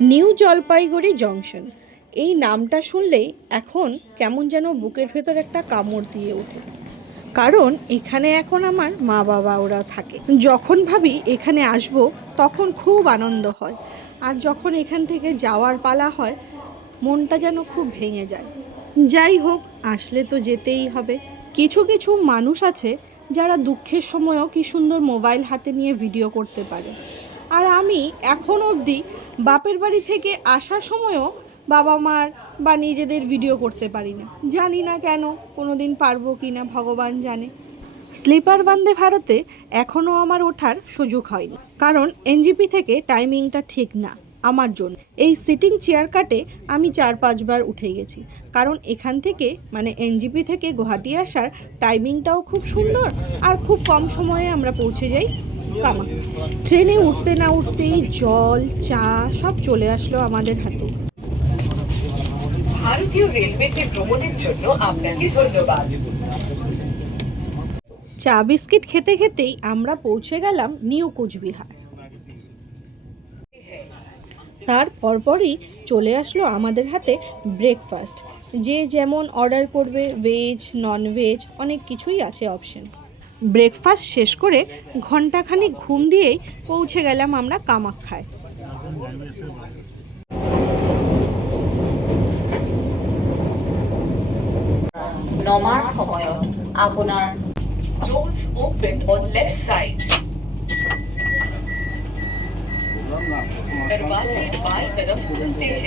New Jalpaiguri junction, এই নামটা শুনলেই এখন কেমন যেন বুকের ভেতর একটা কামড় দিয়ে ওঠে। কারণ এখানে এখন আমার মা বাবা ওরা থাকে। যখন ভাবি এখানে আসব তখন খুব আনন্দ হয়, আর যখন এখান থেকে যাওয়ার পালা হয় মনটা যেন খুব ভেঙে যায়। যাই হোক, আসলে তো যেতেই হবে। কিছু কিছু মানুষ আছে যারা দুঃখের সময়ও কি সুন্দর মোবাইল হাতে নিয়ে ভিডিও করতে পারে, আর আমি এখন অবধি বাপের বাড়ি থেকে আসার সময়ও বাবা মার বা নিজেদের ভিডিও করতে পারি না। জানি না কেন, কোনো দিন পারবো কি না ভগবান জানে। স্লিপার বন্দে ভারতে এখনও আমার ওঠার সুযোগ হয়নি, কারণ এনজিপি থেকে টাইমিংটা ঠিক না আমার জন্য। এই সিটিং চেয়ার কাটে আমি 4-5 বার উঠে গেছি, কারণ এখান থেকে মানে এনজিপি থেকে গুয়াহাটি আসার টাইমিংটাও খুব সুন্দর, আর খুব কম সময়ে আমরা পৌঁছে যাই কামাখ্যা। ট্রেনে উঠতে না উঠতেই জল চা সব চলে আসলো আমাদের হাতে। ভারতীয় রেলওয়েতে ভ্রমণের জন্য আপনাকে ধন্যবাদ। চা বিস্কিট খেতে খেতেই আমরা পৌঁছে গেলাম নিউ কোচবিহার। তার পরপরই চলে আসলো আমাদের হাতে ব্রেকফাস্ট। যে যেমন অর্ডার করবে, ভেজ নন ভেজ অনেক কিছুই আছে অপশন। ব্রেকফাস্ট শেষ করে ঘন্টাখানিক ঘুম দিয়েই পৌঁছে গেলাম আমরা কামাখ্যায়। নমাৰ সময়ত আপোনাৰ Doors open on left side. दरवाजे बाएं तरफ खुलते हैं।